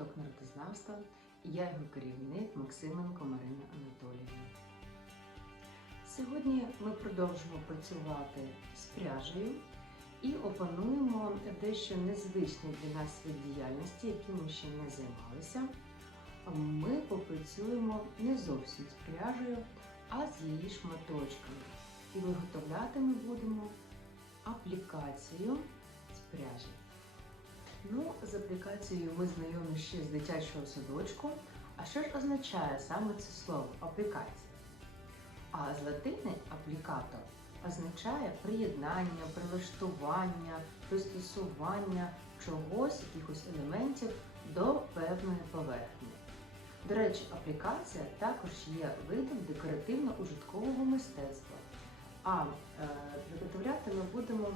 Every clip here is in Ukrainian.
гурток народознавства і я його керівник Максименко Марина Анатоліївна. Сьогодні ми продовжимо працювати з пряжею і опануємо дещо незвичний для нас вид діяльності, яким ми ще не займалися. Ми попрацюємо не зовсім з пряжею, а з її шматочками. І виготовляти ми будемо аплікацію з пряжі. Ну, з аплікацією ми знайомі ще з дитячого садочку. А що ж означає саме це слово аплікація? А з латини аплікатор означає приєднання, прилаштування, пристосування чогось, якихось елементів до певної поверхні. До речі, аплікація також є видом декоративно-ужиткового мистецтва. А е, виготовляти ми будемо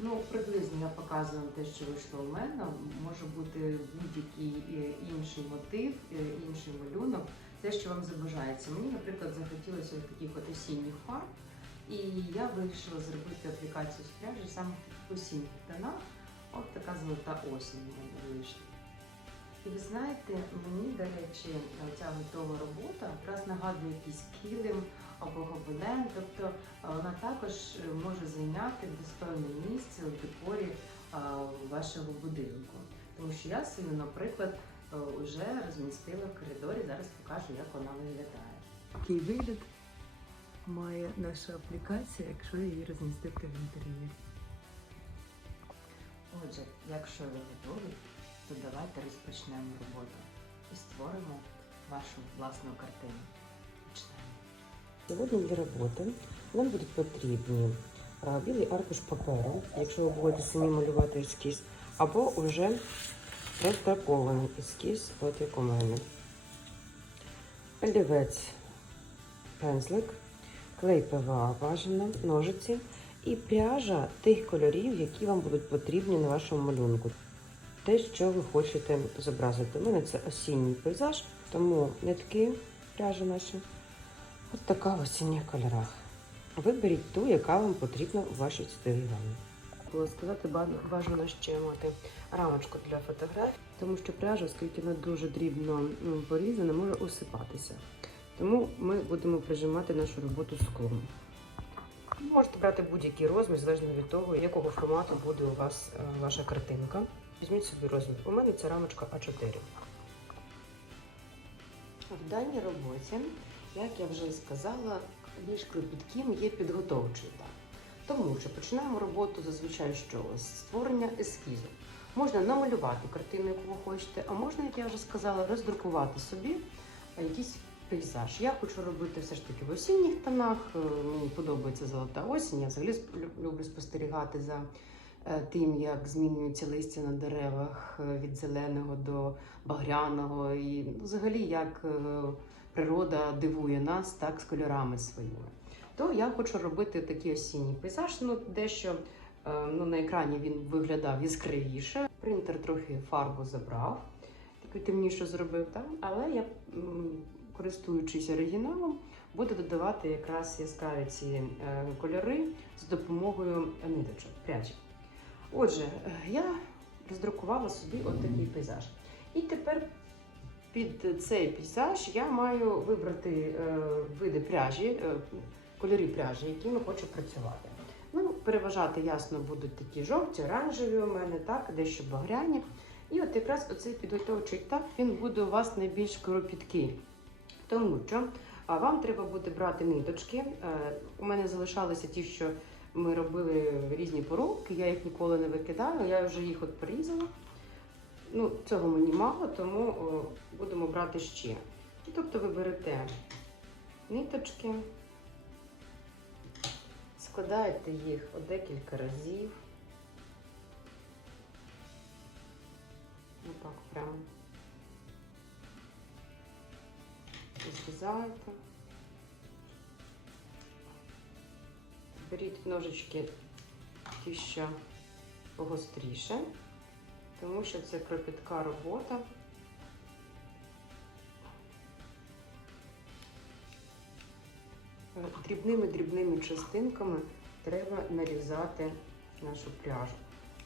Ну, приблизно я показую вам те, що вийшло у мене. Може бути будь-який е, інший мотив, е, інший малюнок, те, що вам забажається. Мені, наприклад, захотілося таких от осінніх фарб, і я вирішила зробити аплікацію з пряжі саме в осінніх тонах. От така золота осінь мене вийшла. І ви знаєте, мені, до речі, ця готова робота якраз нагадує якийсь килим або гобелен, тобто е, вона також може зайняти достойне місце у декорі е, вашого будинку. Тому що я свою, наприклад, вже розмістила в коридорі, зараз покажу, як вона виглядає. Такий вигляд має наша аплікація, якщо її розмістити в інтер'єрі. Отже, якщо ви готові, то давайте розпочнемо роботу і створимо вашу власну картину. Сьогодні для роботи нам будуть потрібні білий аркуш паперу, якщо ви будете самі малювати ескіз, або вже роздракований ескіз, от як у мене. Олівець, пензлик, клей ПВА бажано, ножиці і пряжа тих кольорів, які вам будуть потрібні на вашому малюнку. Те, що ви хочете зобразити. У мене це осінній пейзаж, тому нитки пряжі наші. Ось така в осінніх кольорах. Виберіть ту, яка вам потрібна у вашій стилі рамі. Було сказати, бажано ще мати рамочку для фотографій, тому що пряжа, оскільки вона дуже дрібно порізана, може осипатися. Тому ми будемо прижимати нашу роботу склом. Можете брати будь-який розмір, залежно від того, якого формату буде у вас е, ваша картинка. Візьміть собі розмір. У мене це рамочка А4. В даній роботі як я вже сказала, більш кропітким є підготовчий етап. Тому що починаємо роботу зазвичай чого? З створення ескізу. Можна намалювати картину, яку ви хочете, а можна, як я вже сказала, роздрукувати собі якийсь пейзаж. Я хочу робити все ж таки в осінніх тонах. Е, Мені подобається золота осінь. Я взагалі люблю спостерігати за е, тим, як змінюється листя на деревах е, від зеленого до багряного, і ну, взагалі як природа дивує нас так з кольорами своїми. То я хочу робити такий осінній пейзаж. Ну, дещо е, ну, на екрані він виглядав яскравіше. Принтер трохи фарбу забрав, таку темнішу зробив, так? але я, користуючись оригіналом, буду додавати якраз яскраві ці е, кольори з допомогою ниточок пряжі. Отже, е, я роздрукувала собі от такий пейзаж. І тепер під цей пейзаж я маю вибрати е, види пряжі, е, кольори пряжі, якими хочу працювати. Ну, переважати ясно будуть такі жовті, оранжеві у мене, так, дещо багряні. І от якраз оцей підготовчий етап він буде у вас найбільш кропіткий. Тому що вам треба буде брати ниточки. Е, у мене залишалися ті, що ми робили різні поробки, я їх ніколи не викидаю, я вже їх от порізала. Ну, цього мені мало, тому о, будемо брати ще. Тобто ви берете ниточки, складаєте їх о декілька разів. Отак прямо. Зрізаєте. Беріть ножички ті, що погостріше тому що це кропітка робота. Дрібними-дрібними частинками треба нарізати нашу пряжу,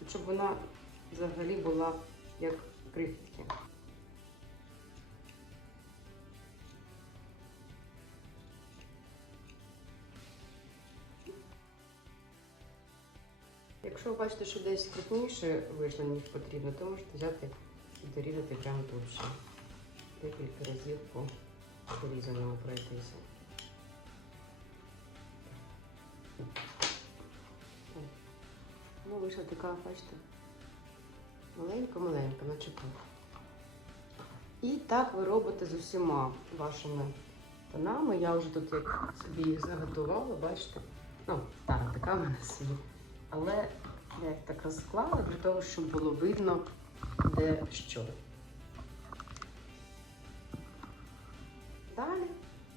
щоб вона взагалі була як крихітки. Якщо ви бачите, що десь крупніше вийшло, ніж потрібно, то можете взяти і дорізати прямо тут ще. Декілька разів по порізаному пройтися. Ну, вийшла така, бачите, маленька-маленька, наче пух. І так ви робите з усіма вашими тонами. Я вже тут як собі їх заготувала, бачите. Ну, стара така в мене собі. Але я їх так розклала для того, щоб було видно, де що. Далі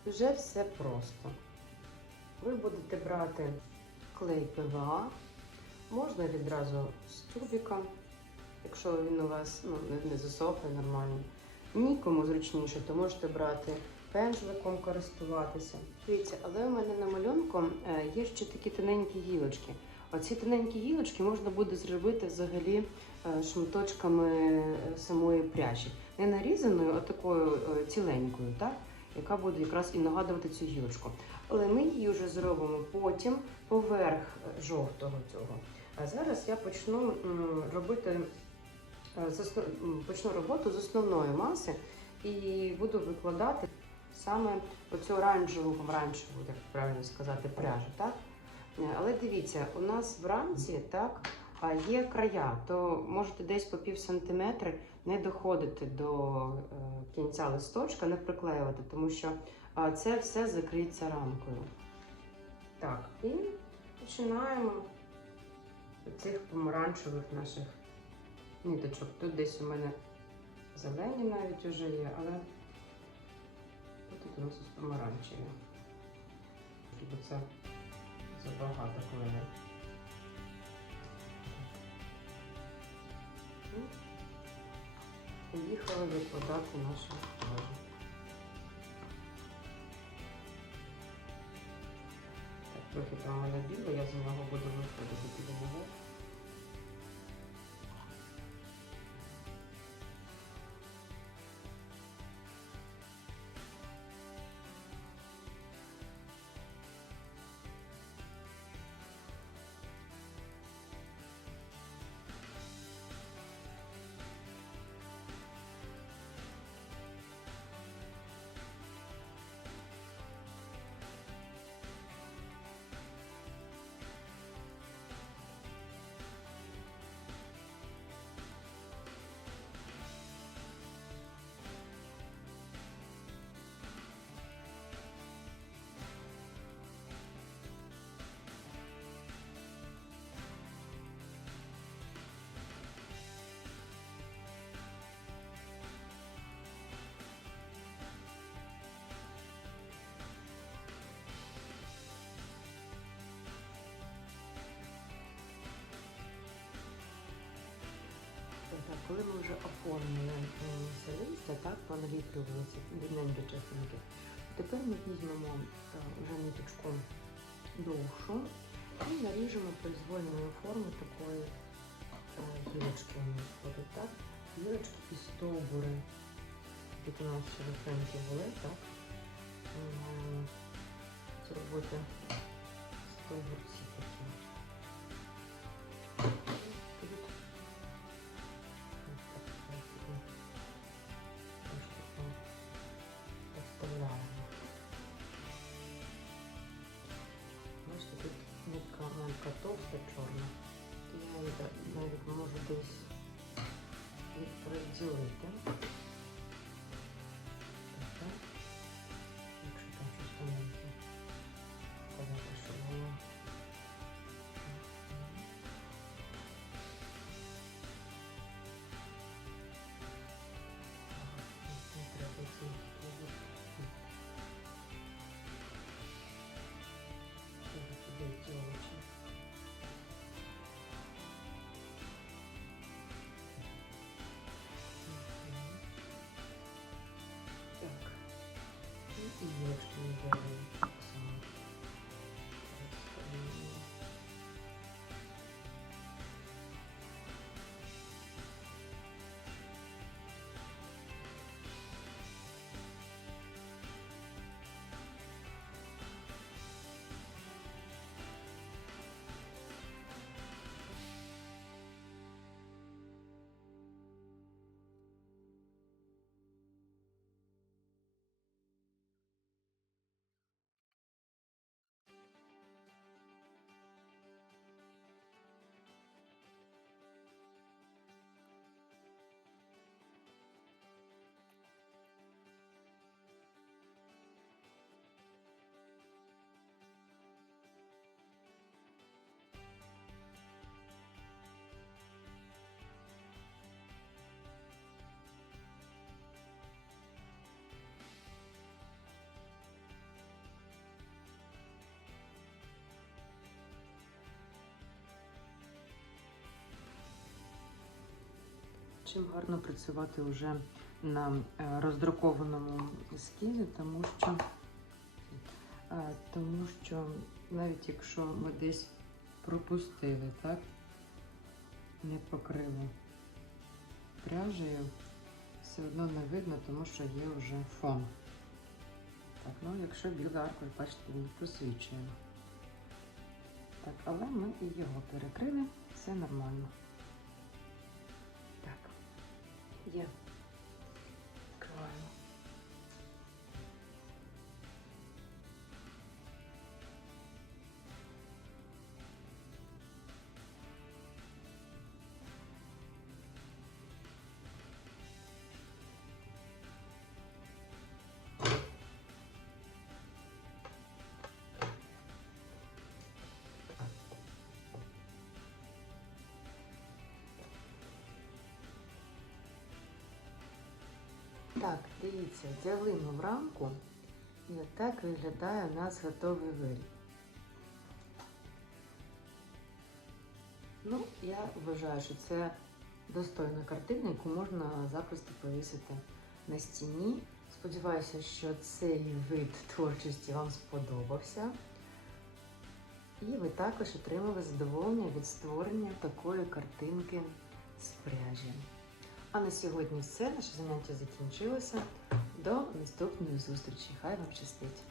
вже все просто. Ви будете брати клей ПВА, можна відразу з тюбиком, якщо він у вас ну, не, не засохне нормально. Нікому зручніше, то можете брати пензликом користуватися. Дивіться, але у мене на малюнку е, є ще такі тоненькі гілочки. Оці тоненькі гілочки можна буде зробити взагалі е, шматочками е, самої пряжі. Не нарізаною, а такою е, ціленькою, так? яка буде якраз і нагадувати цю гілочку. Але ми її вже зробимо потім поверх жовтого цього. А зараз я почну робити почну роботу з основної маси і буду викладати саме оцю оранжеву, помаранчеву, як правильно сказати, пряжу. Так? Е, Але дивіться, у нас вранці так є края, то можете десь по пів сантиметри не доходити до е, кінця листочка, не приклеювати, тому що це все закриється рамкою. Так, і починаємо цих помаранчевих наших ниточок. Тут десь у мене зелені навіть вже є, але тут у нас ось помаранчеві. Це забагато клею. Ну, Поїхали викладати нашу кожу. Так, трохи там у мене біло, я з нього буду коли ми вже оформили е, це листя, так, поналіплювалися дрібненькі частинки, тепер ми візьмемо е, вже ниточку довшу і наріжемо произвольної форми такої е, гілочки у нас будуть, так? Гілочки і стовбури, як у нас ще висенькі були, так? Зробити стовбурці І гілочки не чим гарно працювати вже на е, роздрукованому ескізі, тому що, е, тому що навіть якщо ми десь пропустили, так, не покрили пряжею, все одно не видно, тому що є вже фон. Так, ну якщо білий аркуш, бачите, він просвічує. Так, але ми і його перекрили, все нормально. Є. Так, дивіться, взяли ми в рамку, і отак виглядає у нас готовий виріб. Ну, я вважаю, що це достойна картина, яку можна запросто повісити на стіні. Сподіваюся, що цей вид творчості вам сподобався. І ви також отримали задоволення від створення такої картинки з пряжі. А на сьогодні все. Наше заняття закінчилося. До наступної зустрічі. Хай вам щастить!